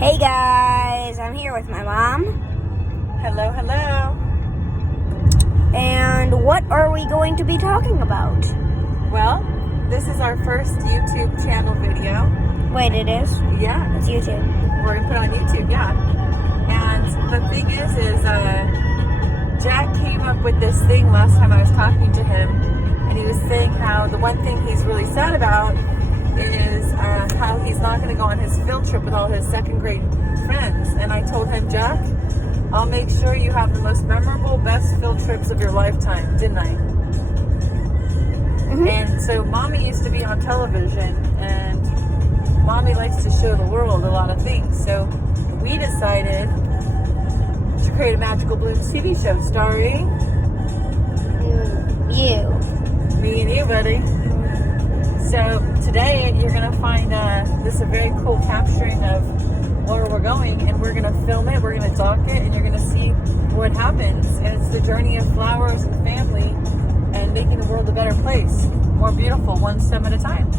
Hey guys, I'm here with my mom. Hello, hello. And what are we going to be talking about? Well, this is our first YouTube channel video. Wait, it is? Yeah, It's YouTube. we're gonna put it on YouTube, yeah. And the thing is Jack came up with this thing last time I was talking to him, and he was saying how the one thing he's really sad about is how he's not going to go on his field trip with all his second grade friends. And I told him, Jack, I'll make sure you have the most memorable, best field trips of your lifetime, didn't I? Mm-hmm. And so Mommy used to be on television, and Mommy likes to show the world a lot of things. So we decided to create a Magical Blooms TV show starring You. me and you, buddy. So today you're going to find this a very cool capturing of where we're going, and we're going to film it, we're going to dock it, and you're going to see what happens. And it's the journey of flowers and family and making the world a better place, more beautiful, one step at a time.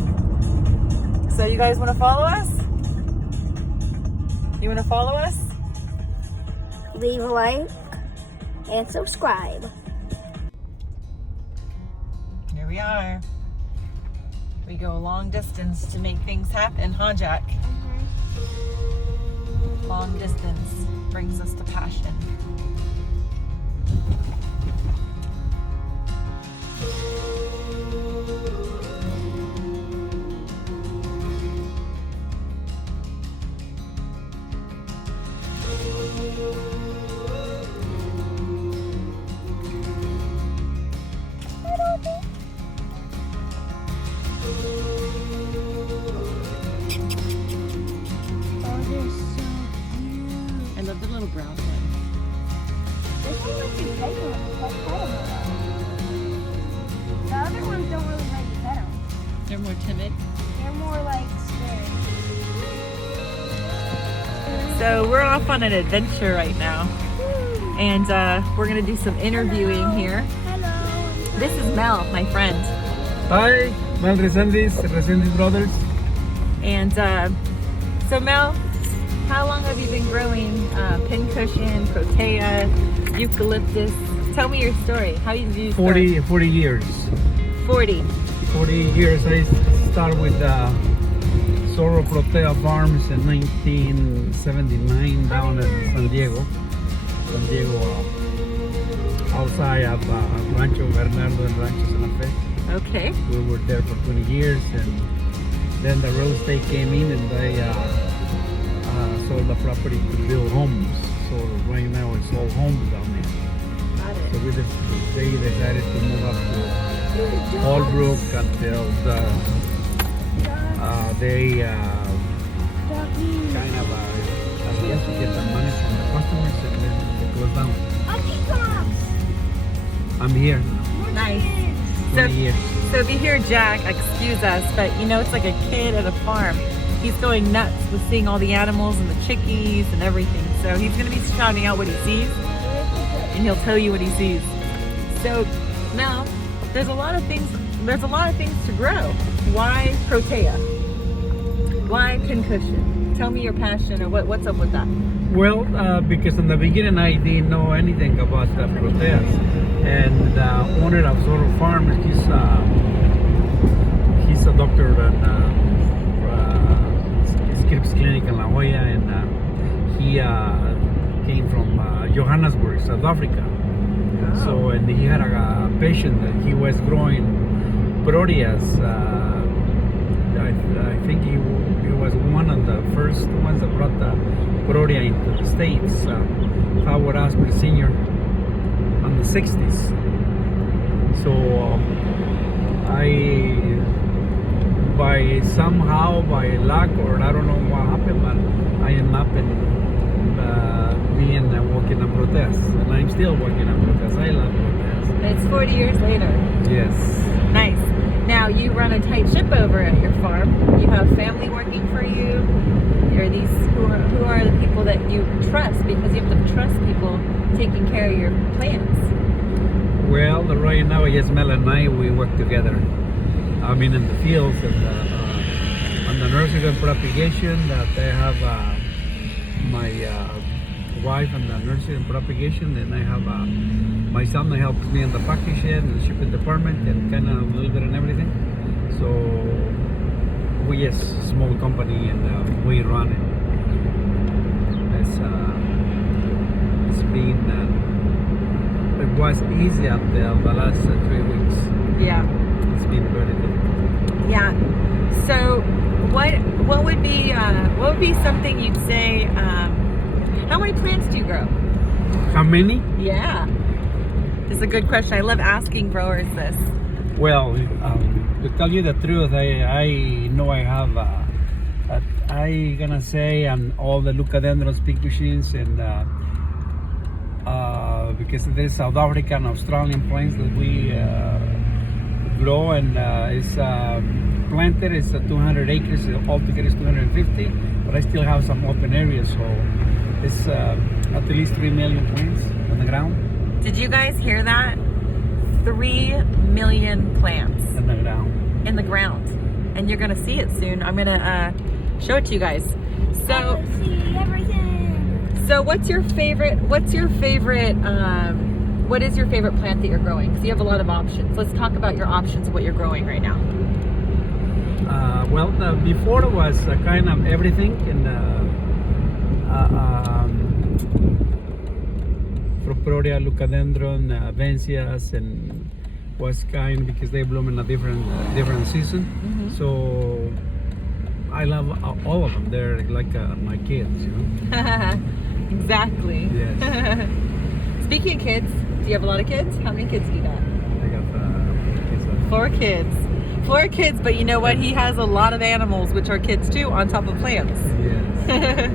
So you guys want to follow us? You want to follow us? Leave a like and subscribe. Here we are. We go a long distance to make things happen, huh, Jack? Long distance brings us to passion. I love the little brown one. This one lets you pet them. The other ones don't really let you pet them. They're more timid. They're more like scared. So we're off on an adventure right now, and we're gonna do some interviewing here. Hello. This is Mel, my friend, Hi, Mel Resendis Brothers. and so Mel, how long have you been growing pincushion, protea, eucalyptus? Tell me your story. How did you start? 40 years. 40. 40 years. I started with Zorro Protea Farms in 1979 down in San Diego. Outside of Rancho Bernardo and Rancho Santa Fe. Okay. We were there for 20 years, and then the real estate came in, and they sold the property to build homes. So right now it's all homes down there. Got So it. they decided to move up to Holbrook until they kind of, I guess, to get the money from the customers, and then it goes down. I'm here now, Nice. 20 years. So if you hear Jack, excuse us, but you know it's like a kid at a farm. He's going nuts with seeing all the animals and the chickies and everything. So he's going to be shouting out what he sees, and he'll tell you what he sees. So now there's a lot of things to grow. Why protea? Why pincushion? Tell me your passion, or what's up with that. Well, because in the beginning I didn't know anything about the proteas, and the owner of Zorro Farms, he's a doctor at Scripps Clinic in La Jolla, and he came from Johannesburg, South Africa. So, and he had a patient that he was growing proteas. I think he was one of the first ones that brought the protea into the States. Howard Asper Sr. in the 60s. So by luck, or I don't know what happened, but I ended up in working on proteas, and I'm still working on proteas. I love proteas. It's 40 years later. Yes. Nice. Now you run a tight ship over at your farm. You have family working for you. Are these who are the people that you trust? Because you have to trust people taking care of your plants. Well, right now, yes, Mel and I, we work together. I mean, in the fields, and on the nursery and propagation, that they have my wife in the nursery and propagation, and I have my son that helps me in the packing shed and the shipping department and kind of a little bit in everything. So we just small company and we run it. It's been it was easy until the last 3 weeks. Yeah. It's been very difficult. Yeah. So what would be something you'd say? How many plants do you grow? How many? Yeah. This is a good question. I love asking growers this. Well, to tell you the truth, I know I have. I gonna say on all the Leucadendrons, pincushions, and because there's South African, Australian plants that we grow, and it's planted. It's 200 acres. Altogether, it's 250. But I still have some open areas, so it's at least 3 million plants on the ground. Did you guys hear that? 3 million plants On the ground. in the ground, and you're gonna see it soon. I'm gonna show it to you guys. So, I see everything. so what is your favorite plant that you're growing? Because you have a lot of options. Let's talk about your options of what you're growing right now. Well, before it was kind of everything, and Proporia, Leucadendron, Vencias, and was kind because they bloom in a different season. So I love all of them. They're like my kids, you know. Exactly. Yes. Speaking of kids, do you have a lot of kids? How many kids do you got? I got kids. 4 kids. 4 kids, but you know what? He has a lot of animals, which are kids too, on top of plants. Yes.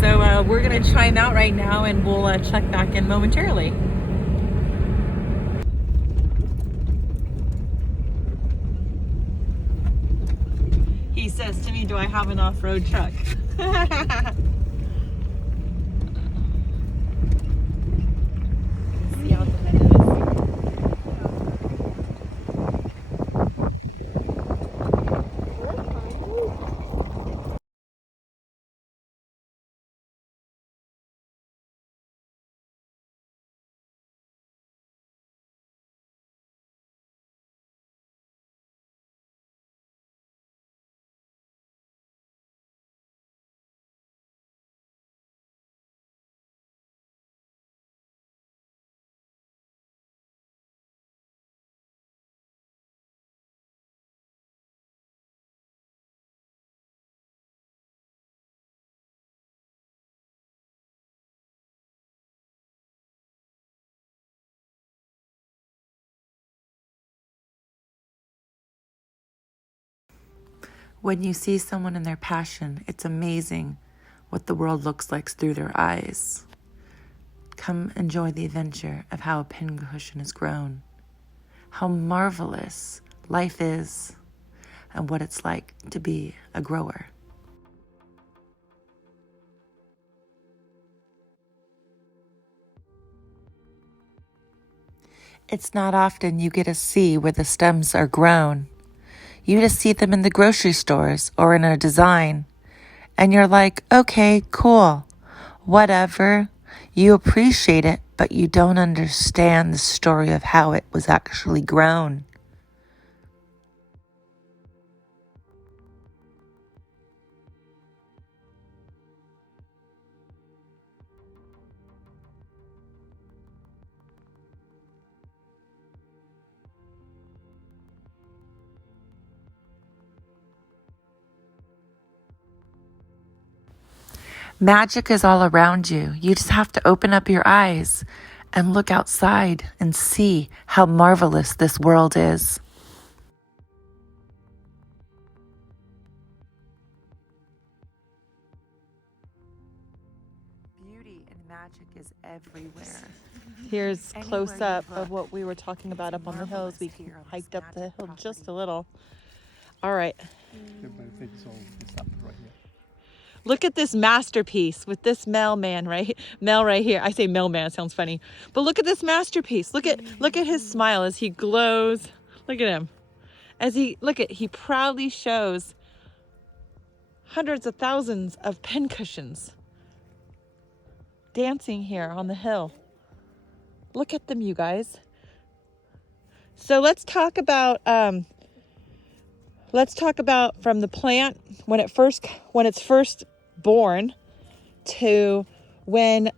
So we're gonna try them out right now, and we'll check back in momentarily. He says to me, "Do I have an off-road truck?" See how the wind is. When you see someone in their passion, it's amazing what the world looks like through their eyes. Come enjoy the adventure of how a pincushion is grown, how marvelous life is, and what it's like to be a grower. It's not often you get to see where the stems are grown. You just see them in the grocery stores or in a design, and you're like, okay, cool, whatever. You appreciate it, but you don't understand the story of how it was actually grown. Magic is all around you. You just have to open up your eyes and look outside and see how marvelous this world is. Beauty and magic is everywhere. Here's close up of what we were talking about up on the hills. We hiked up the hill just a little. All right. Look at this masterpiece with this mailman right here. I say mailman, it sounds funny. But look at this masterpiece. Look at his smile as he glows. Look at him. He proudly shows hundreds of thousands of pincushions dancing here on the hill. Look at them, you guys. So let's talk about from the plant when it's first born to when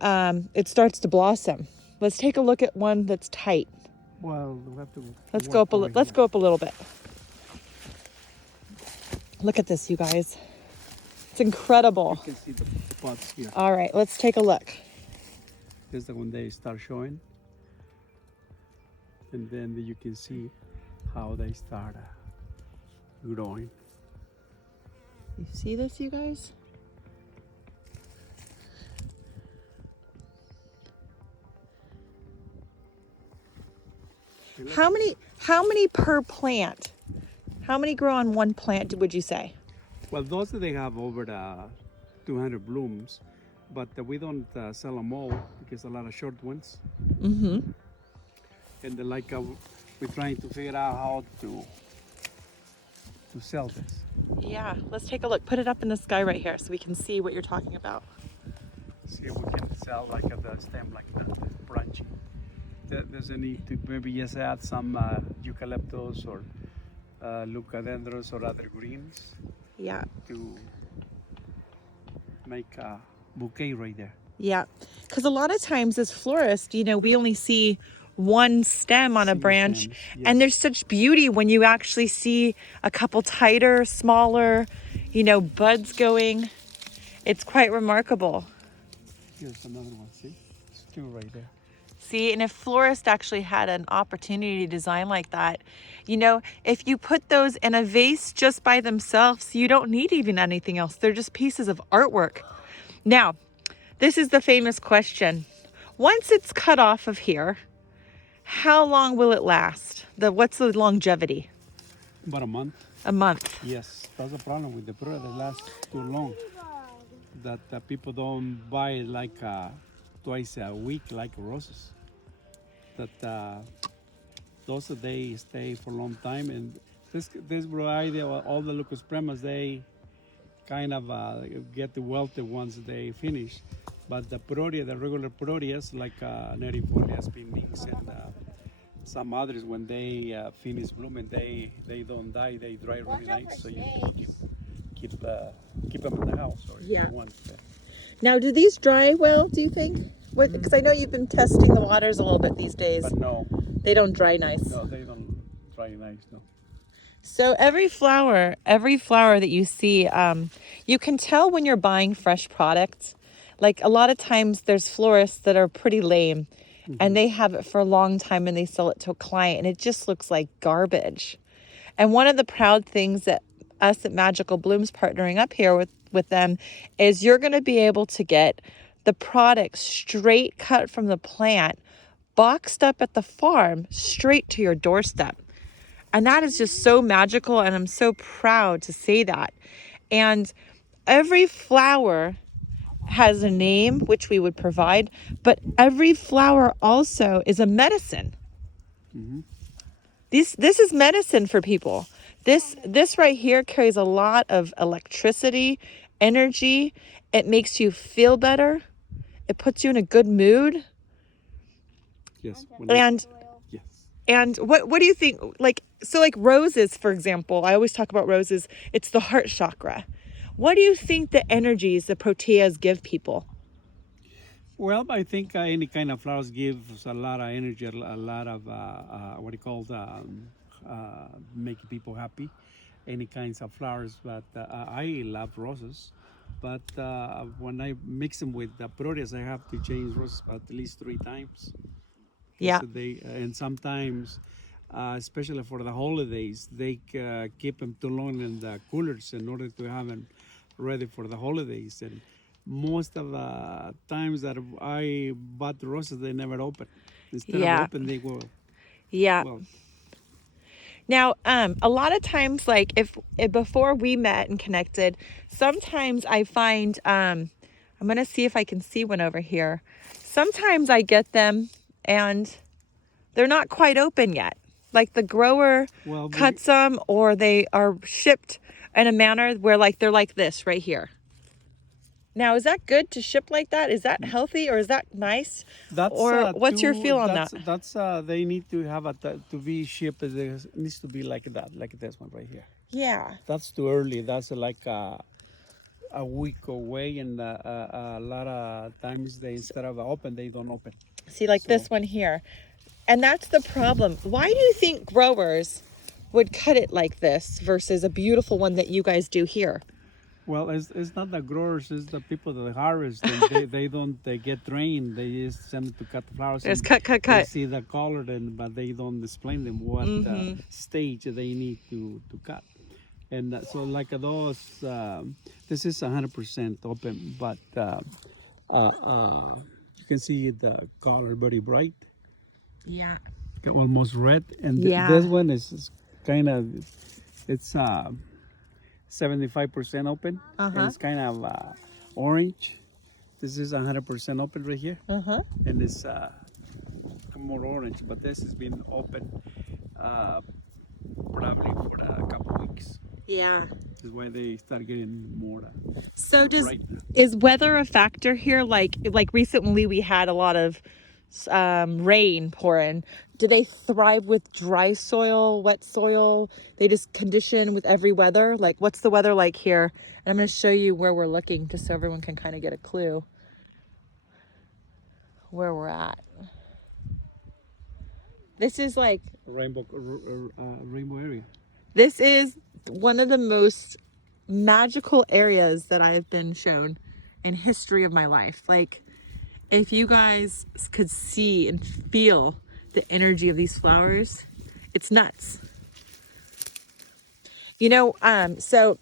it starts to blossom. Let's take a look at one that's tight. Well, we have to. Let's go up a little bit. Look at this, you guys. It's incredible. You can see the spots here. All right, let's take a look. This is when they start showing, and then you can see how they start growing. You see this, you guys? How many per plant? How many grow on one plant, would you say? Well, those they have over 200 blooms, but we don't sell them all because a lot of short ones. Mm-hmm. And we're trying to figure out how to sell this. Yeah, let's take a look. Put it up in the sky right here so we can see what you're talking about. See if we can sell like at the stem, like the branching. There's a need to maybe just add some eucalyptus or leucadendrons or other greens. Yeah. To make a bouquet right there. Yeah, because a lot of times as florists, we only see one stem on a branch, stems, yes. And there's such beauty when you actually see a couple tighter, smaller, buds going. It's quite remarkable. Here's another one, see? It's two right there. See, and if florists actually had an opportunity to design like that, if you put those in a vase just by themselves, you don't need even anything else. They're just pieces of artwork. Now, this is the famous question. Once it's cut off of here, how long will it last? What's the longevity? About a month. A month. Yes, that's the problem with the product that lasts too long. That people don't buy it like twice a week like roses. That those they stay for a long time, and this variety, all the Lucas Primas, they kind of get the wealthy ones they finish. But the Protea, the regular Proteas, like Nerifolia, Spinix, and some others, when they finish blooming, they don't die. They dry really nice, so you can keep them in the house or if you want. Now, do these dry well, do you think? Because I know you've been testing the waters a little bit these days. But no, they don't dry nice. No, they don't dry nice. No. So every flower that you see, you can tell when you're buying fresh products. Like a lot of times there's florists that are pretty lame, and they have it for a long time and they sell it to a client and it just looks like garbage. And one of the proud things that us at Magical Blooms partnering up here with them is you're going to be able to get the product straight cut from the plant, boxed up at the farm, straight to your doorstep. And that is just so magical, and I'm so proud to say that. And every flower has a name, which we would provide, but every flower also is a medicine. Mm-hmm. This is medicine for people. This right here carries a lot of electricity, energy. It makes you feel better. It puts you in a good mood. Yes. Yes. And what do you think? Like roses, for example, I always talk about roses. It's the heart chakra. What do you think the energies, the proteas give people? Well, I think any kind of flowers gives a lot of energy, a lot of making people happy. Any kinds of flowers, but I love roses. But when I mix them with the proteas, I have to change roses at least 3 times. Yeah. So and sometimes, especially for the holidays, they keep them too long in the coolers in order to have them ready for the holidays. And most of the times that I bought the roses, they never open. Instead of open, they go. Yeah. Well. Now, a lot of times, like if before we met and connected, sometimes I find, I'm going to see if I can see one over here. Sometimes I get them and they're not quite open yet. Like the grower cuts them, or they are shipped in a manner where they're like this right here. Now, is that good to ship like that? Is that healthy or is that nice? Or what's your feel on that? That's they need to have to be shipped. It needs to be like that, like this one right here. Yeah. That's too early. That's like a week away, and a lot of times they instead of open, they don't open. See, like this one here. And that's the problem. Why do you think growers would cut it like this versus a beautiful one that you guys do here? Well, it's not the growers, it's the people that harvest. They get trained. They just send it to cut the flowers. Just cut. They see the color, but they don't explain them what stage they need to cut. And so like those, this is 100% open, but you can see the color very bright. Yeah. Almost red. And Yeah. this one is kind of, it's 75% open. And it's kind of orange. This is 100% open right here. And it's more orange, but this has been open probably for a couple weeks. Yeah. This is why they start getting more So bright. is weather a factor here? Like recently we had a lot of rain pouring. Do they thrive with dry soil, wet soil? They just condition with every weather? Like, what's the weather like here? And I'm going to show you where we're looking just so everyone can kind of get a clue where we're at. This is like Rainbow area. This is one of the most magical areas that I've been shown in history of my life. Like, if you guys could see and feel the energy of these flowers, it's nuts. You know, so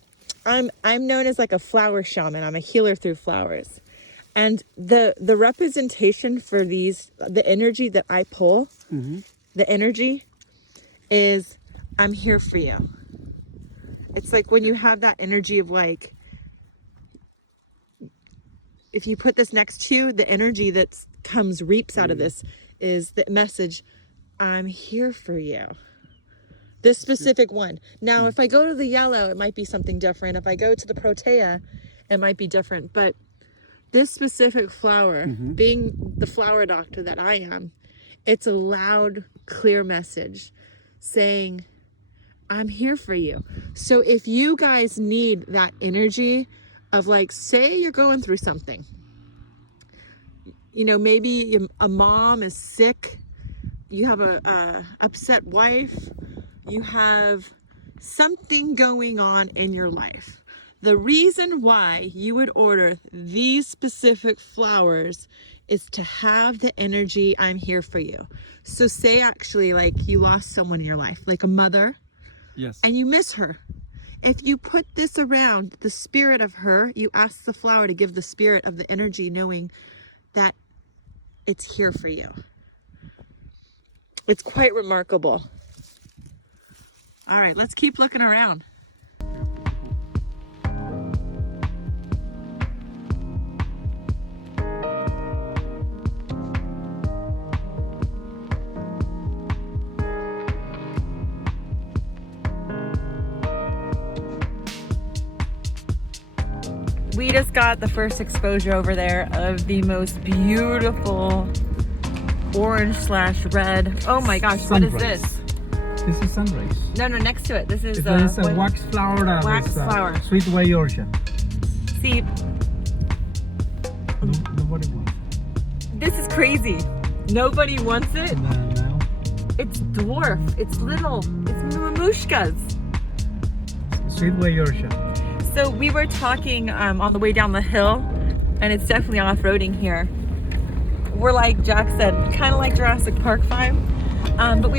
I'm known as like a flower shaman. I'm a healer through flowers. And the representation for these, the energy that I pull, the energy is, I'm here for you. It's like when you have that energy of like, if you put this next to you, the energy that reaps out of this is the message, I'm here for you. This specific one. Now, if I go to the yellow, it might be something different. If I go to the protea, it might be different. But this specific flower, being the flower doctor that I am, it's a loud, clear message saying, I'm here for you. So if you guys need that energy of like, say you're going through something, you know, maybe a mom is sick, you have a upset wife, you have something going on in your life. The reason why you would order these specific flowers is to have the energy, I'm here for you. So say actually like you lost someone in your life, like a mother, yes, and you miss her. If you put this around the spirit of her, you ask the flower to give the spirit of the energy, knowing that it's here for you. It's quite remarkable. All right, let's keep looking around. We just got the first exposure over there of the most beautiful orange/red. Oh my gosh, Sunrise. What is this? This is sunrise. No, next to it. This is It's a wax flower. Wax flower. Sweet Way Orchid. See, Nobody wants this is crazy. Nobody wants it. it. Now. It's dwarf. It's little. It's mamushkas. Sweet Way Orchid. So we were talking on the way down the hill, and it's definitely off-roading here. We're like Jack said, kind of like Jurassic Park vibe. But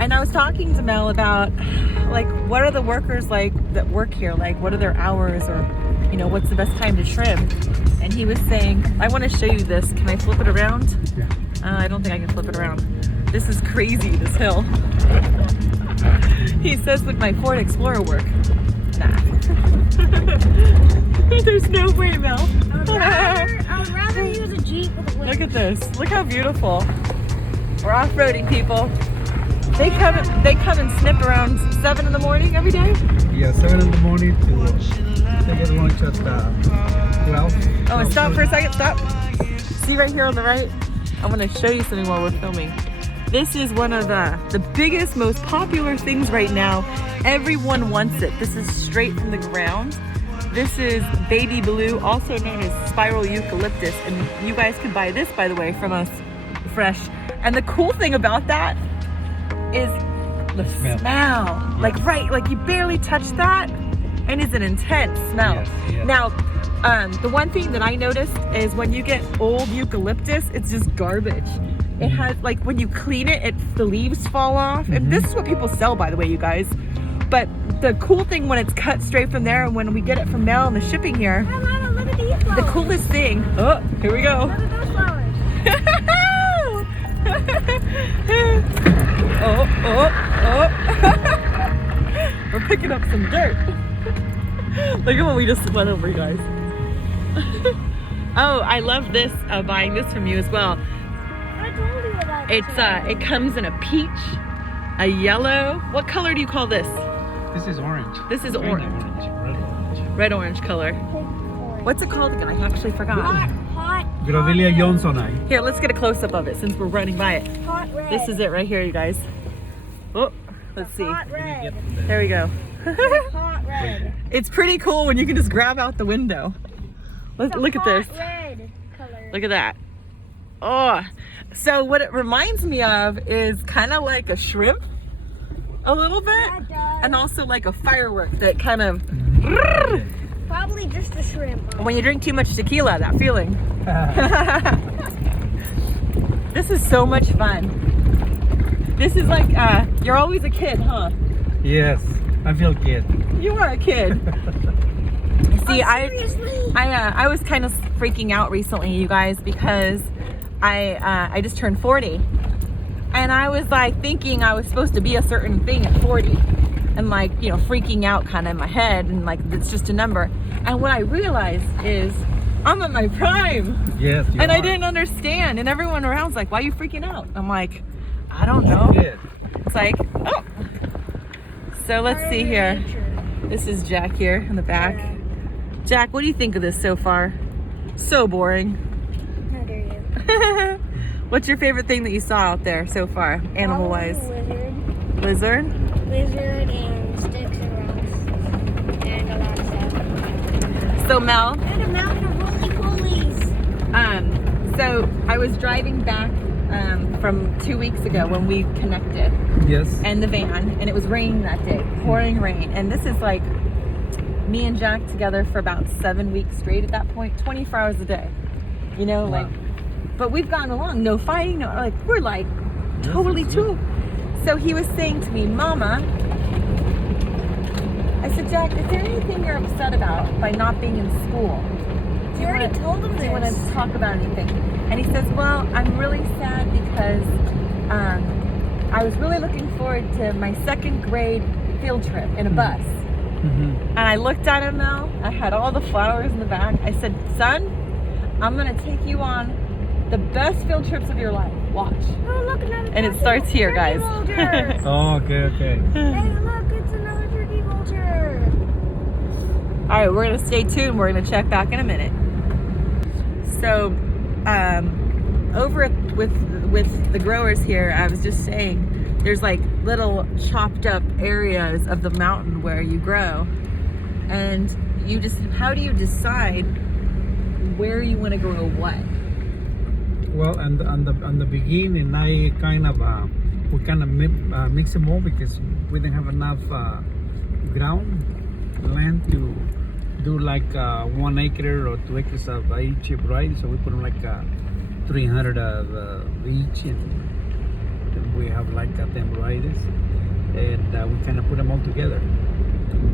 and I was talking to Mel about like, what are the workers like that work here? Like, what are their hours, or, you know, what's the best time to trim? And he was saying, I want to show you this. Can I flip it around? Yeah. I don't think I can flip it around. This is crazy, this hill. He says, would my Ford Explorer work? Nah. There's no way, Mel. I would rather use a Jeep with a winch. Look at this. Look how beautiful. We're off-roading, people. They come and snip around 7 in the morning every day. Yeah, 7 in the morning to take a lunch at 12. Oh, and stop for a second, stop. See right here on the right? I'm gonna show you something while we're filming. This is one of the biggest, most popular things right now. Everyone wants it. This is straight from the ground. This is baby blue, also known as spiral eucalyptus. And you guys can buy this, by the way, from us fresh. And the cool thing about that is the smell. Like, right, like you barely touch that and it's an intense smell. Yes, yes. Now, the one thing that I noticed is when you get old eucalyptus, it's just garbage. It has, like, when you clean it, the leaves fall off. And this is what people sell, by the way, you guys. But the cool thing when it's cut straight from there and when we get it from mail and the shipping here, Hey, Mama, look at these flowers. the coolest thing, oh, here we go. Look at those flowers. We're picking up some dirt. Look at what we just went over, guys. Oh, I love this, buying this from you as well. I told you about this. It comes in a peach, a yellow. What color do you call this? This is orange. This is Kinda orange. Red orange. Red orange color. What's it called again? I actually forgot. Hot Grevillea johnsoni. Here, let's get a close-up of it since we're running by it. red. This is it right here, you guys. Oh, let's see. Hot red. There we go. Hot red. It's pretty cool when you can just grab out the window. Look at this. Red color. Look at that. Oh, so what it reminds me of is kind of like a shrimp, a little bit, Yeah, it does. and also like a firework that kind of, Probably just a shrimp. when you drink too much tequila, that feeling. This is so much fun. This is like, you're always a kid, huh? Yes, I feel good. You are a kid. See, Seriously? I was kind of freaking out recently, you guys, because I just turned 40, and I was like thinking I was supposed to be a certain thing at 40, and like, you know, freaking out kind of in my head, and like it's just a number. And what I realized is I'm at my prime, Yes, you and I are. didn't understand. And everyone around's like, "Why are you freaking out?" I'm like, "I don't know." Good. It's like, oh. So let's see here. This is Jack here in the back. Jack, what do you think of this so far? So boring. How dare you? What's your favorite thing that you saw out there so far, animal-wise? Lizard. Lizard? Lizard and sticks and rocks. And a lot of stuff. So Mel, And a mountain of roly-polies. so I was driving back from 2 weeks ago when we connected Yes. in the van, and it was raining that day, pouring rain. And this is like me and Jack together for about 7 weeks straight at that point, 24 hours a day. You know, Wow. like, but we've gotten along, no fighting, no, like, we're like totally two. So he was saying to me, Mama, I said, Jack, is there anything you're upset about by not being in school? You already told him Do you want this. to talk about anything? And he says, well, I'm really sad because I was really looking forward to my second grade field trip in a bus. And I looked at him, Mel. I had all the flowers in the back. I said, son, I'm going to take you on the best field trips of your life. Watch. Oh, look, another And it turkey. starts here, Turkey guys. vulture. Oh, okay, okay. Hey, look, it's another turkey vulture. All right, we're going to stay tuned. We're going to check back in a minute. So, over with the growers here, I was just saying, there's like little chopped up areas of the mountain where you grow, and you just, how do you decide where you want to grow what? Well, and the beginning, I kind of we kind of mix them all because we didn't have enough land to do like 1 acre or 2 acres of each variety. So we put them like 300 of each, and we have like 10 varieties, and we kind of put them all together.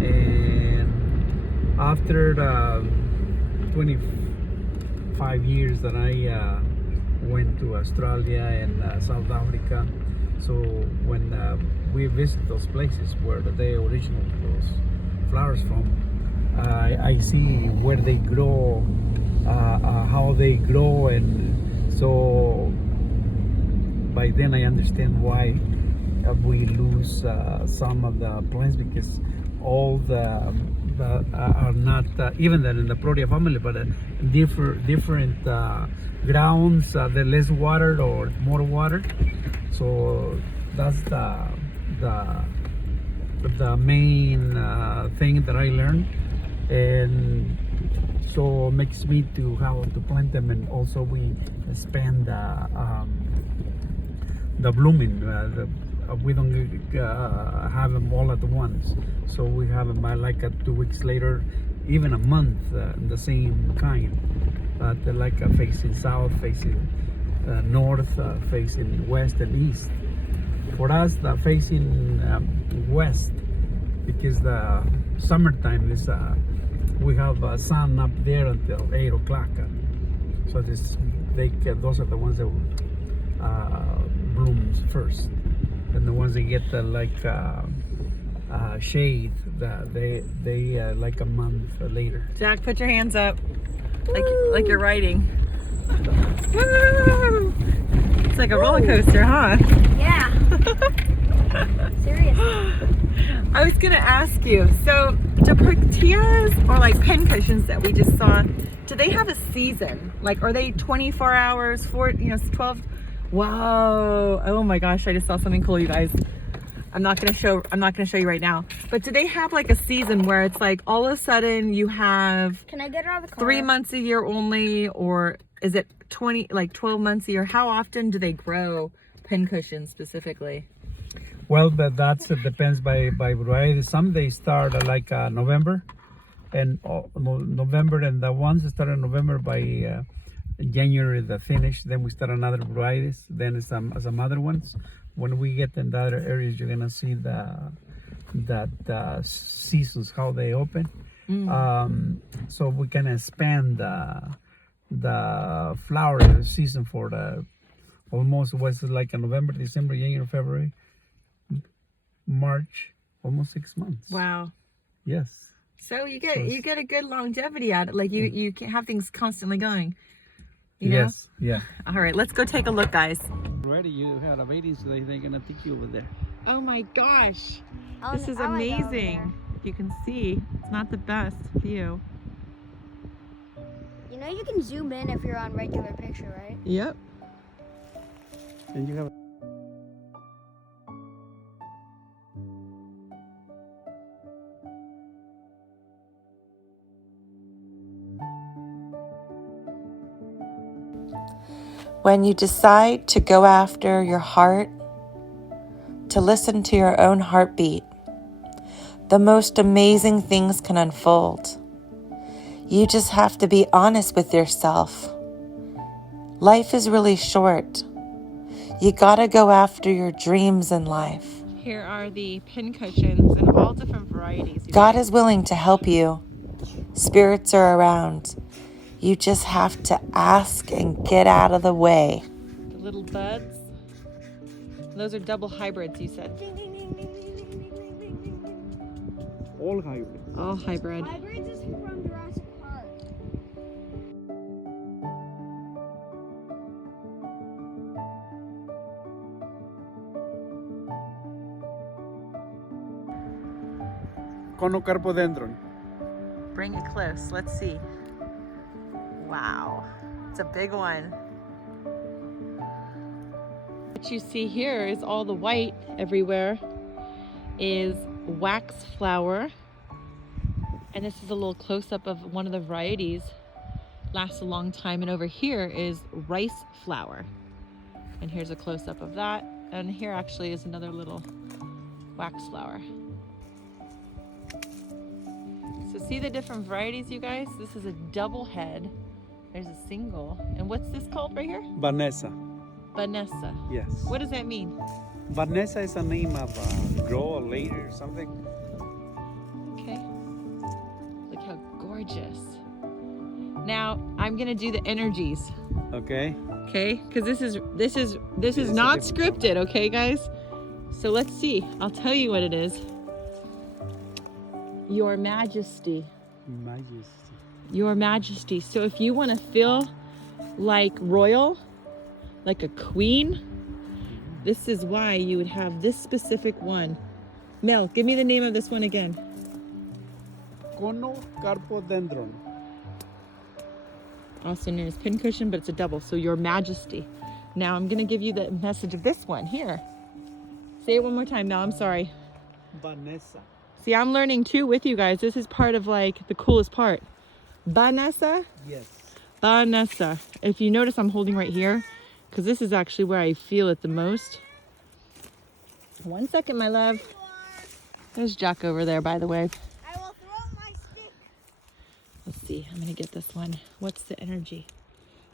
And after 25 years that I went to Australia and South Africa, so when we visit those places where they originate those flowers from, I see where they grow, how they grow, and so by then I understand why we lose some of the plants, because all the that are not even that in the Protea family, but different grounds. They're less watered or more watered. So that's the main thing that I learned, and so makes me to how to plant them, and also we expand the blooming. We don't have them all at once, so we have them like 2 weeks later, even a month, the same kind. They're like facing south, facing north, facing west and east. For us, the facing west, because the summertime is we have sun up there until 8 o'clock. So those are the ones that blooms first, and the ones that get shade, they like a month later. Jack, put your hands up, like you're riding. Woo! It's like a roller coaster, huh? Yeah. Seriously. I was gonna ask you, so tortillas or like pin cushions that we just saw, do they have a season? Like, are they 24 hours, 12? Whoa! Oh my gosh, I just saw something cool, you guys. I'm not gonna show you right now. But do they have like a season where it's like all of a sudden you have Can I get out of the car? 3 months a year only, or is it 12 months a year? How often do they grow pin cushions specifically? Well, that depends by variety. Some they start like November, and November, and the ones that start in November by January they finish. Then we start another varieties. Then some other ones. When we get in the other areas, you're gonna see that seasons how they open. So we can expand the flower season for the almost was like a November, December, January, February, March, almost 6 months. Wow. Yes. So you get a good longevity out of it. Like you can have things constantly going. You know? Yes. Yeah. All right, let's go take a look, guys. Already you had a meeting, so they're gonna take you over there. Oh my gosh. This is I wanna go over amazing. You can see it's not the best view. You know you can zoom in if you're on regular picture, right? Yep. And you have. When you decide to go after your heart, to listen to your own heartbeat, the most amazing things can unfold. You just have to be honest with yourself. Life is really short. You gotta go after your dreams in life. Here are the pin cushions in all different varieties. God is willing to help you. Spirits are around. You just have to ask and get out of the way. The little buds. Those are double hybrids, you said. All hybrid. All hybrid. Hybrids is from Jurassic Park. Conocarpodendron. Bring it close. Let's see. Wow. It's a big one. What you see here is all the white everywhere is wax flower. And this is a little close-up of one of the varieties. Lasts a long time. And over here is rice flower. And here's a close-up of that. And here actually is another little wax flower. So see the different varieties, you guys? This is a double head. There's a single. And what's this called right here? Vanessa. Vanessa. Yes. What does that mean? Vanessa is a name of a girl, a lady, or something. Okay. Look how gorgeous. Now I'm gonna do the energies. Okay. Okay, because this is not scripted. Okay, guys. So let's see. I'll tell you what it is. Your Majesty. Majesty. Your Majesty. So if you want to feel like royal, like a queen, this is why you would have this specific one. Mel, give me the name of this one again. Concarpodendron. Also known as pincushion, but it's a double. So Your Majesty. Now I'm gonna give you the message of this one here. Say it one more time. No, I'm sorry. Vanessa. See, I'm learning too with you guys. This is part of like the coolest part. Vanessa. Yes. Vanessa. If you notice, I'm holding right here because this is actually where I feel it the most. 1 second, my love. There's Jack over there, by the way. I will throw my stick. Let's see. I'm gonna get this one. What's the energy?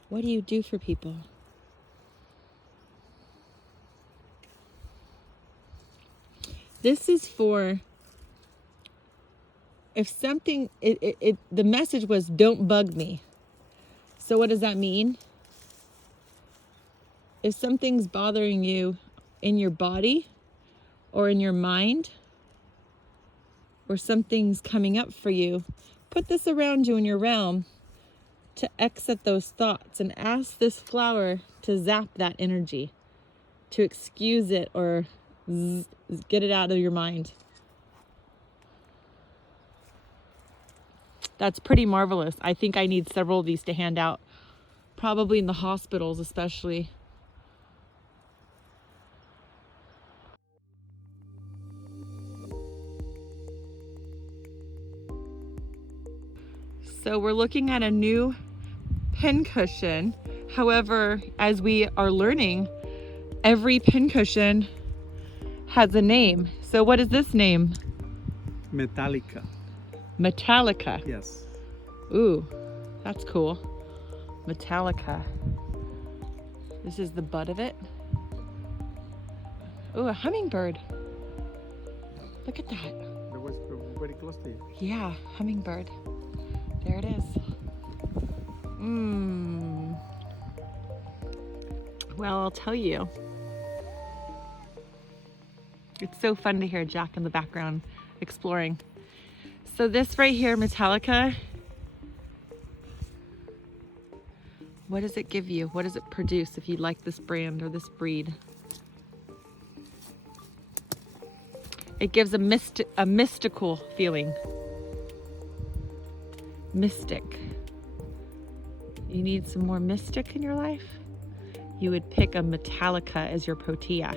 What do you do for people? This is for if something, the message was don't bug me. So what does that mean? If something's bothering you in your body or in your mind, or something's coming up for you, put this around you in your realm to exit those thoughts and ask this flower to zap that energy, to excuse it or get it out of your mind. That's pretty marvelous. I think I need several of these to hand out, probably in the hospitals especially. So we're looking at a new pincushion. However, as we are learning, every pincushion has a name. So what is this name? Metallica. Metallica. Yes. Ooh, that's cool. Metallica. This is the butt of it. Ooh, a hummingbird. Look at that. That was very close to you. Yeah, hummingbird. There it is. Well, I'll tell you. It's so fun to hear Jack in the background exploring. So this right here, Metallica, what does it give you? What does it produce if you like this brand or this breed? It gives a mystical feeling. Mystic. You need some more mystic in your life? You would pick a Metallica as your protea.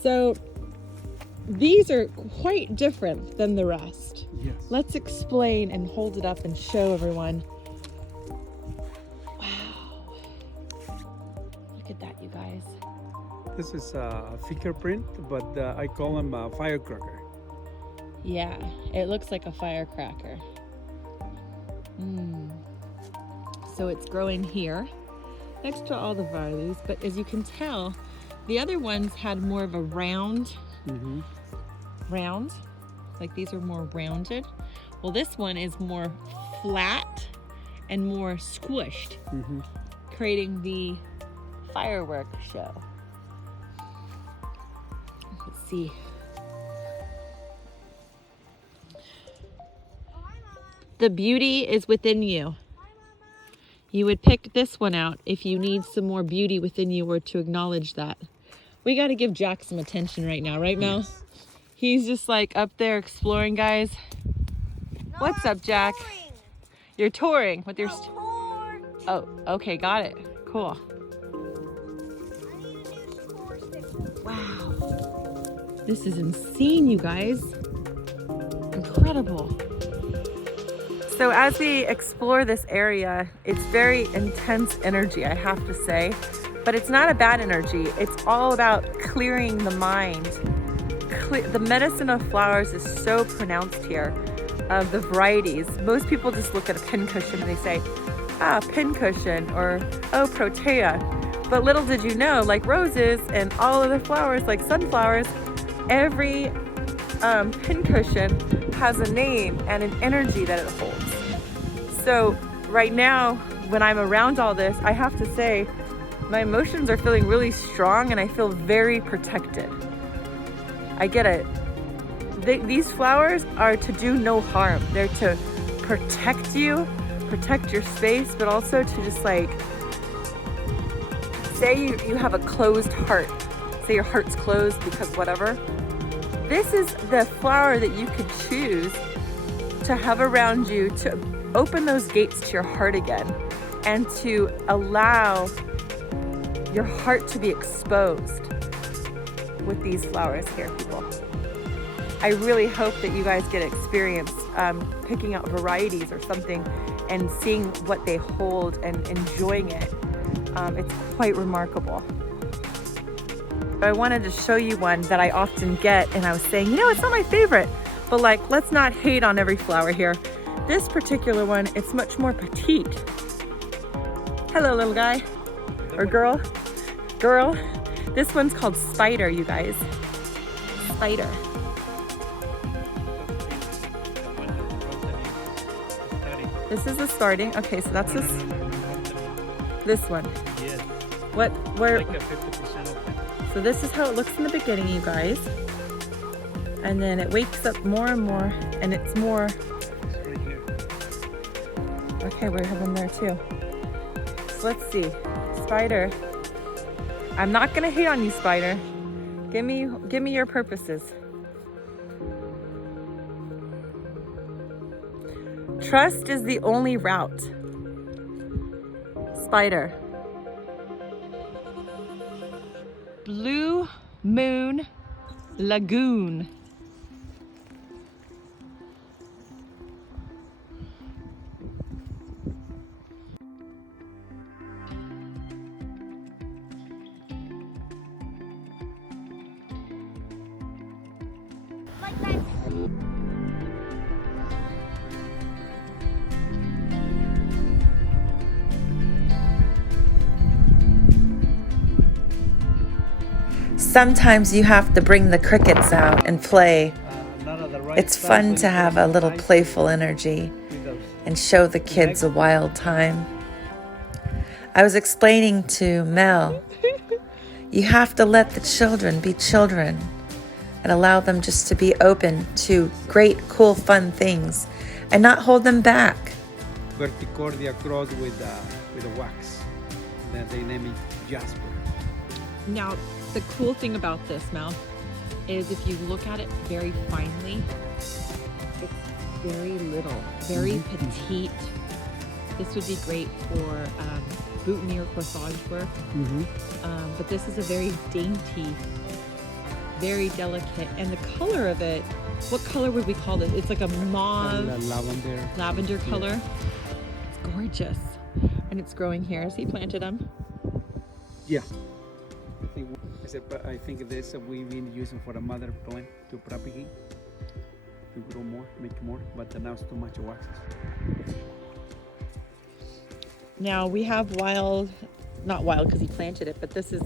So these are quite different than the rest. Yes. Let's explain and hold it up and show everyone. Wow. Look at that, you guys. This is a thicker print, but I call them a firecracker. Yeah, it looks like a firecracker. So it's growing here next to all the Varus, but as you can tell, the other ones had more of a round, like these are more rounded. Well, this one is more flat and more squished, creating the fireworks show. Let's see. The beauty is within you. You would pick this one out if you need some more beauty within you or to acknowledge that. We got to give Jack some attention right now, right, Mel? Yes. He's just like up there exploring, guys. No, What's I'm up, Jack? touring. You're touring with your... Tour. Oh, okay, got it. Cool. I need a new score sticker. Wow. This is insane, you guys. Incredible. So as we explore this area, it's very intense energy, I have to say. But it's not a bad energy. It's all about clearing the mind. The medicine of flowers is so pronounced here, of the varieties. Most people just look at a pincushion and they say, ah, pincushion, or oh, protea. But little did you know, like roses and all other flowers like sunflowers, every pincushion has a name and an energy that it holds. So right now, when I'm around all this, I have to say, my emotions are feeling really strong and I feel very protected. I get it. These flowers are to do no harm. They're to protect you, protect your space, but also to just like, say you have a closed heart. Say your heart's closed because whatever. this is the flower that you could choose to have around you to open those gates to your heart again and to allow your heart to be exposed with these flowers here, people. I really hope that you guys get experience picking out varieties or something and seeing what they hold and enjoying it. It's quite remarkable. I wanted to show you one that I often get, and I was saying, you know, it's not my favorite, but like, let's not hate on every flower here. This particular one, it's much more petite. Hello, little guy, or girl. Girl, this one's called Spider, you guys. Spider. This is the starting. Okay, so that's this one. Yes. What? Where? Like a 50% open. So this is how it looks in the beginning, you guys. And then it wakes up more and more, and it's more. It's right here. Okay, we have them there too. So let's see, Spider. I'm not gonna hate on you, Spider. Give me your purposes. Trust is the only route. Spider. Blue Moon Lagoon. Like that. Sometimes you have to bring the crickets out and play. Not at the right It's side, fun so to you have can a little hide playful energy with those. and show the kids a wild time. I was explaining to Mel, you have to let the children be children and allow them just to be open to great, cool, fun things and not hold them back. Verticordia cross with a wax. Then they name it Jasper. Now, the cool thing about this, Mel, is if you look at it very finely, it's very little, very petite. This would be great for boutonniere corsage work, but this is a very dainty, very delicate, and the color of it, what color would we call this? It's like a mauve, lavender color. It's gorgeous, and it's growing here. Has he planted them? Yeah. I think this we've been using for a mother plant to propagate, to grow more, make more, but now it's too much waxes. Now we have wild, not wild because he planted it, but this is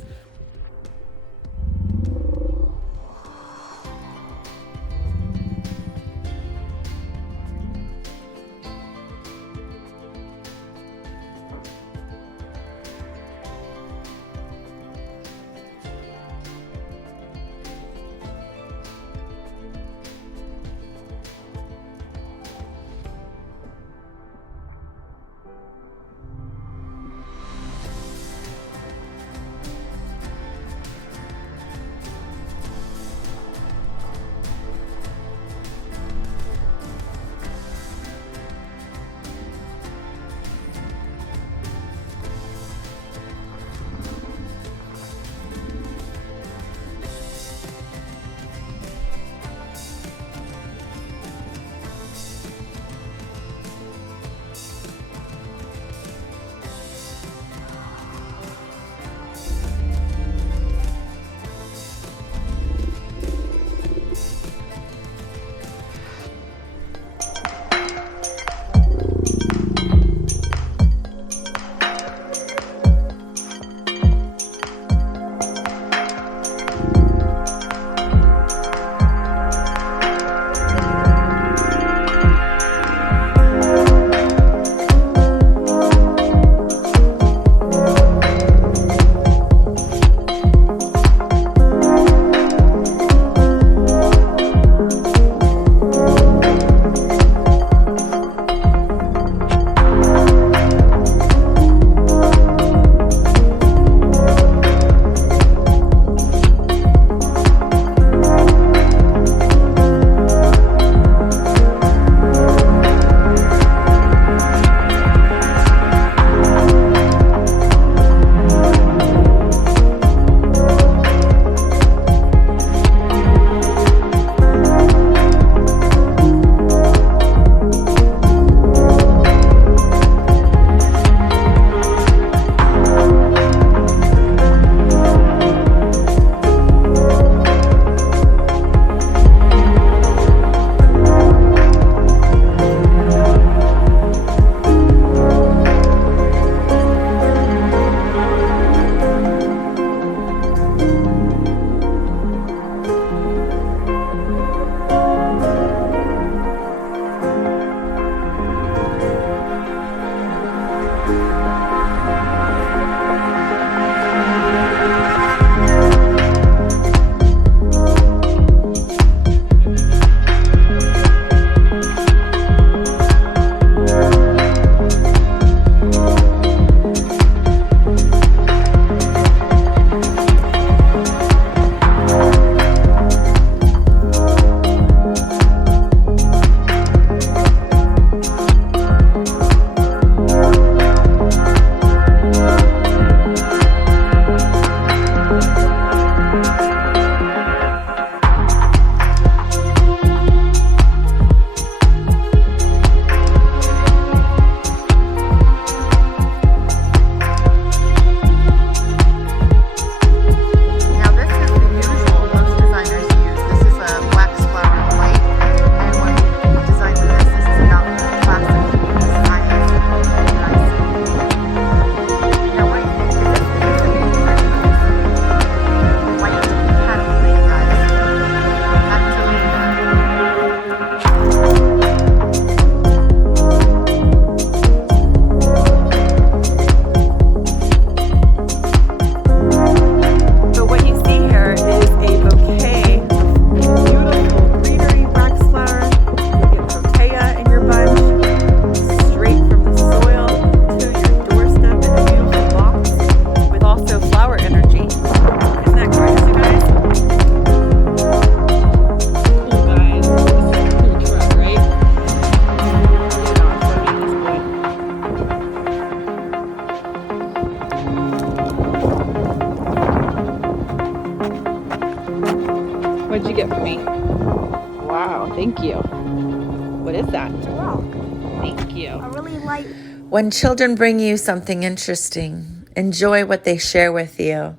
you. A really light. When children bring you something interesting, enjoy what they share with you.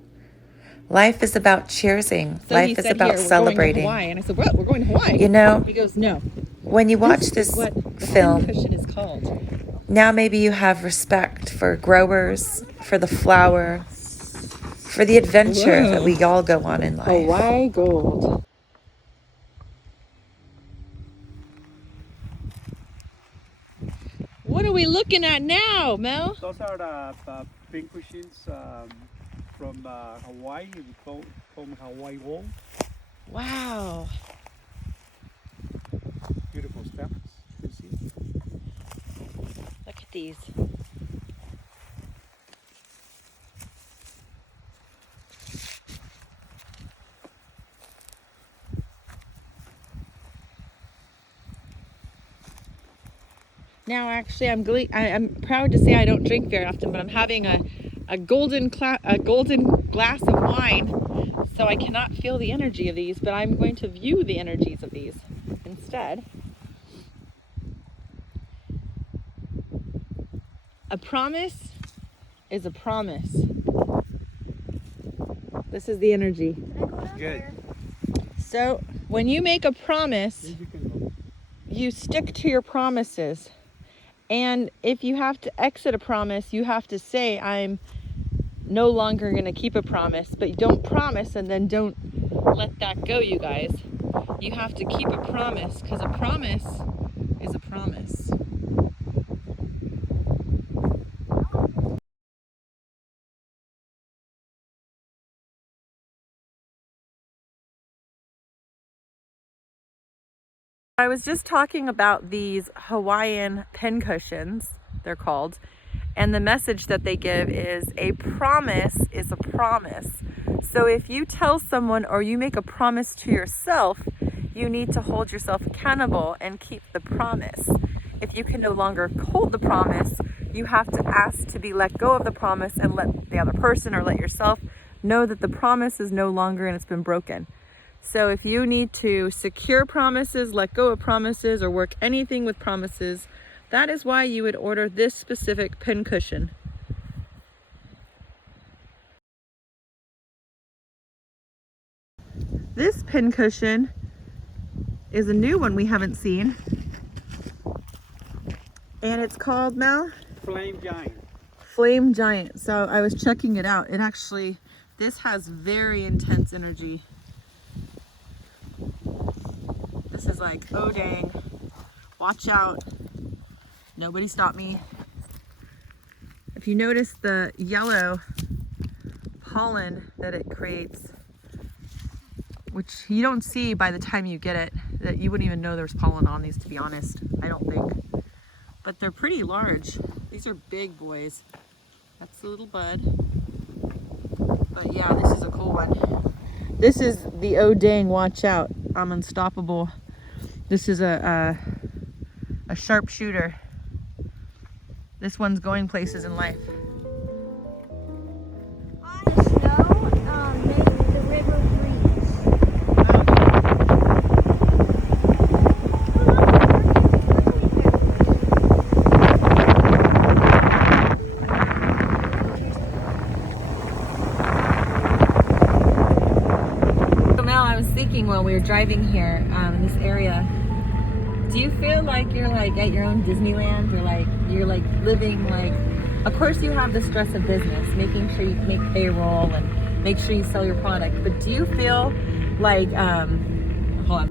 Life is about cheersing. So he Life is said, about "Here, we're celebrating." going to Hawaii. And I said, "What? We're going to Hawaii?" You know, He goes, "No. when you watch This this is what the film, pincushion is called." now maybe you have respect for growers, for the flower, for the adventure Whoa. that we all go on in life. Hawaii gold. What are we looking at now, Mel? Those are the pincushions from Hawaii. We call them Hawaii gold. Wow. Beautiful steps. You see. Look at these. Now, actually, I'm proud to say I don't drink very often, but I'm having a golden glass of wine, so I cannot feel the energy of these, but I'm going to view the energies of these instead. A promise is a promise. This is the energy. Good. So, when you make a promise, You can go. you stick to your promises. And if you have to exit a promise, you have to say, I'm no longer going to keep a promise. But you don't promise and then don't let that go, you guys. You have to keep a promise, because a promise is a promise. I was just talking about these Hawaiian pincushions, they're called, and the message that they give is a promise is a promise. So if you tell someone or you make a promise to yourself, you need to hold yourself accountable and keep the promise. If you can no longer hold the promise, you have to ask to be let go of the promise and let the other person or let yourself know that the promise is no longer and it's been broken. So if you need to secure promises, let go of promises, or work anything with promises, that is why you would order this specific pincushion. This pincushion is a new one we haven't seen. And it's called, Mel? Flame Giant. Flame Giant. So I was checking it out. It actually, this has very intense energy. This is like, oh dang, watch out, nobody stop me. If you notice the yellow pollen that it creates, which you don't see by the time you get it, that you wouldn't even know there's pollen on these, to be honest, I don't think. But they're pretty large. These are big boys. That's the little bud. But yeah, this is a cool one. This is the oh dang, watch out, I'm unstoppable. This is a sharpshooter. This one's going places in life. The snow makes the river freeze. So now I was thinking while we were driving here in this area, do you feel like you're like at your own Disneyland, or like you're like living like, of course you have the stress of business, making sure you make payroll and make sure you sell your product, but do you feel like, hold on.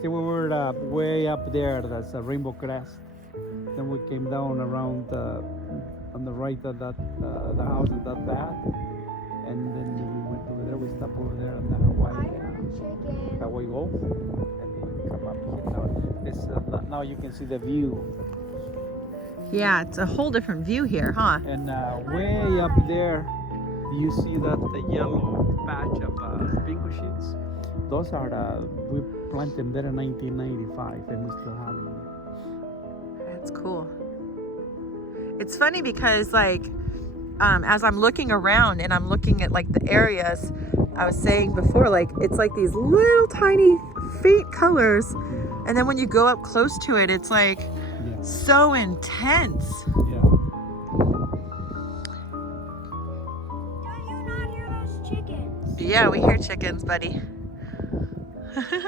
See, we were way up there. That's a Rainbow Crest. Then we came down around on the right of that the house is that back, and then we went over there. We stopped over there on the Hawaii Golf, and then we come up here. Now, this, now you can see the view. Yeah, it's a whole different view here, huh? And way up there, you see that the yellow patch of pincushions. Those are we planted them there in 1995, and we still have them. That's cool. It's funny because like as I'm looking around and I'm looking at like the areas I was saying before, like it's like these little tiny faint colors And then when you go up close to it, it's like Yeah. so intense. Yeah. Do you not hear those chickens? Yeah, we hear chickens, buddy. Do you hear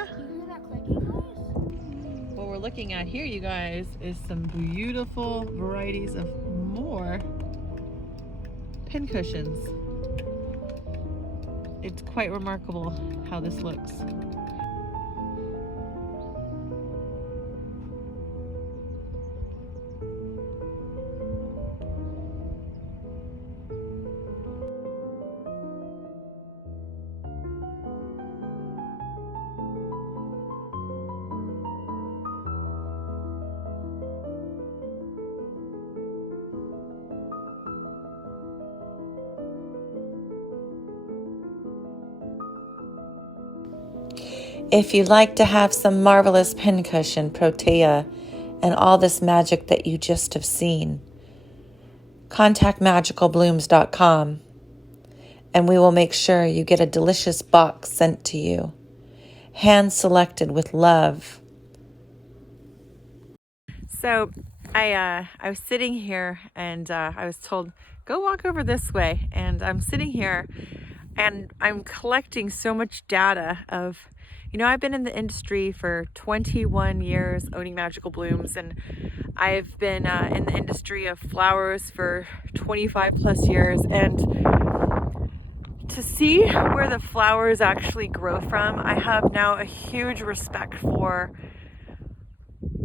that clicking noise? What we're looking at here, you guys, is some beautiful varieties of more pincushions. It's quite remarkable how this looks. If you'd like to have some marvelous pincushion, protea, and all this magic that you just have seen, contact magicalblooms.com and we will make sure you get a delicious box sent to you, hand-selected with love. So I was sitting here and I was told, go walk over this way. And I'm sitting here and I'm collecting so much data of, you know, I've been in the industry for 21 years owning Magical Blooms, and I've been in the industry of flowers for 25 plus years. And to see where the flowers actually grow from, I have now a huge respect for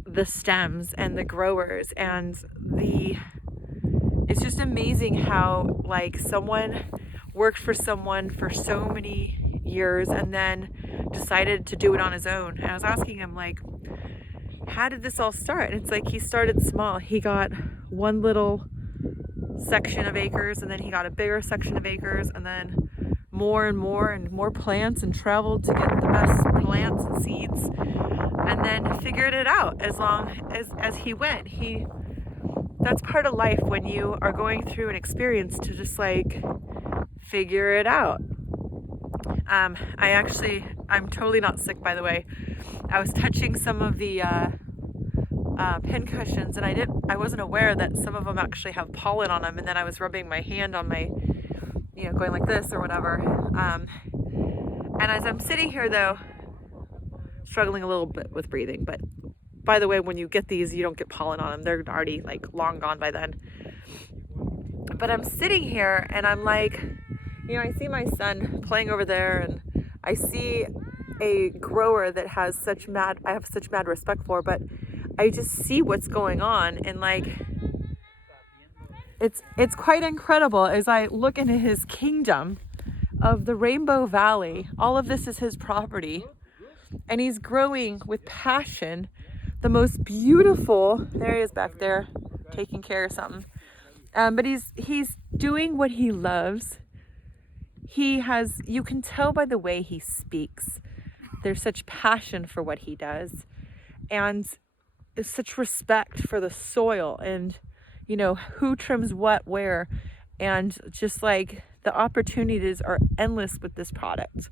the stems and the growers, and it's just amazing how like someone worked for someone for so many years and then decided to do it on his own. And I was asking him, like, how did this all start? And it's like he started small. He got one little section of acres, and then he got a bigger section of acres, and then more and more plants, and traveled to get the best plants and seeds, and then figured it out as long as he went. That's part of life when you are going through an experience, to just like figure it out. I'm totally not sick, by the way. I was touching some of the pincushions, and I wasn't aware that some of them actually have pollen on them. And then I was rubbing my hand on my, going like this or whatever. And as I'm sitting here, though, struggling a little bit with breathing, but by the way, when you get these, you don't get pollen on them. They're already like long gone by then. But I'm sitting here and I'm like, I see my son playing over there, and I see a grower that I have such mad respect for, but I just see what's going on, and like, it's quite incredible as I look into his kingdom of the Rainbow Valley. All of this is his property, and he's growing with passion the most beautiful, there he is back there taking care of something, but he's doing what he loves. You can tell by the way he speaks, there's such passion for what he does, and such respect for the soil, and who trims what where, and just like the opportunities are endless with this product.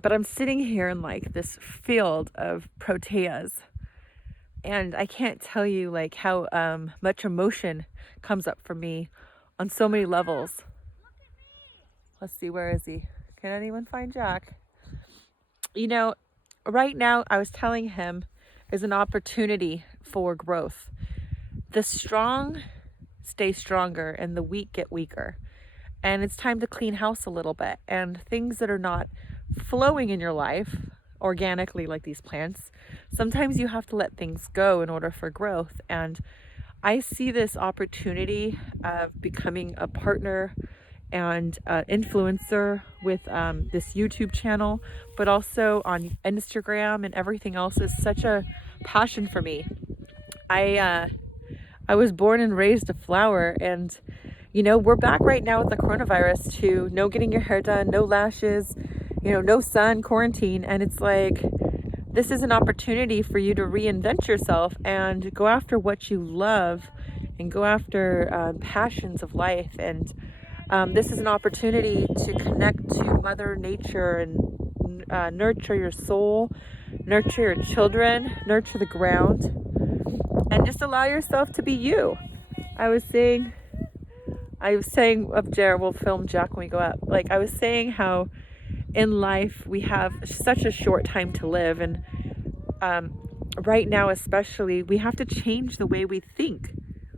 But I'm sitting here in like this field of proteas, and I can't tell you like how much emotion comes up for me on so many levels. Let's see, where is he? Can anyone find Jack? Right now, I was telling him, is an opportunity for growth. The strong stay stronger and the weak get weaker. And it's time to clean house a little bit. And things that are not flowing in your life organically, like these plants, sometimes you have to let things go in order for growth. And I see this opportunity of becoming a partner and influencer with this YouTube channel, but also on Instagram, and everything else is such a passion for me. I was born and raised a flower, and we're back right now with the coronavirus to no getting your hair done, no lashes, no sun, quarantine, and it's like, this is an opportunity for you to reinvent yourself and go after what you love, and go after passions of life. And this is an opportunity to connect to Mother Nature and nurture your soul nurture your children, nurture the ground, and just allow yourself to be you. I was saying of Jared, we'll film Jack when we go up. Like I was saying how in life we have such a short time to live, and right now especially we have to change the way we think,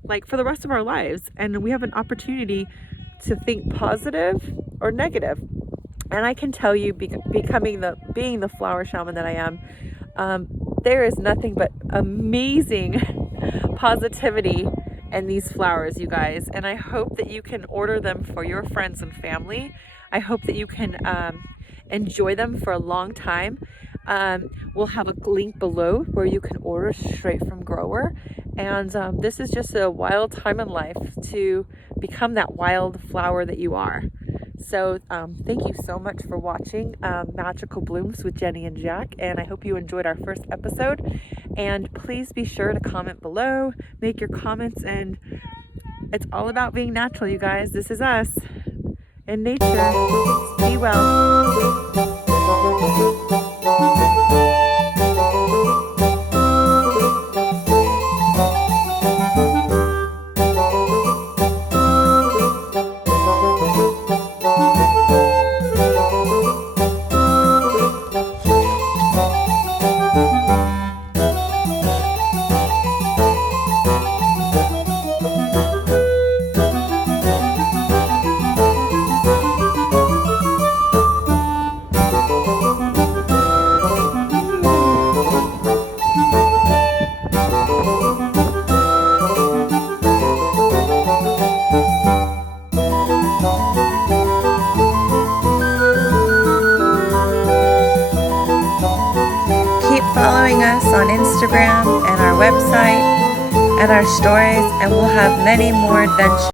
like for the rest of our lives, and we have an opportunity to think positive or negative. And I can tell you, being the flower shaman that I am, there is nothing but amazing positivity in these flowers, you guys. And I hope that you can order them for your friends and family. I hope that you can enjoy them for a long time. We'll have a link below where you can order straight from grower. And this is just a wild time in life to become that wild flower that you are. So thank you so much for watching Magical Blooms with Jenny and Jack, and I hope you enjoyed our first episode. And please be sure to comment below, make your comments, and it's all about being natural, you guys. This is us in nature. Be well. Following us on Instagram and our website and our stories, and we'll have many more adventures.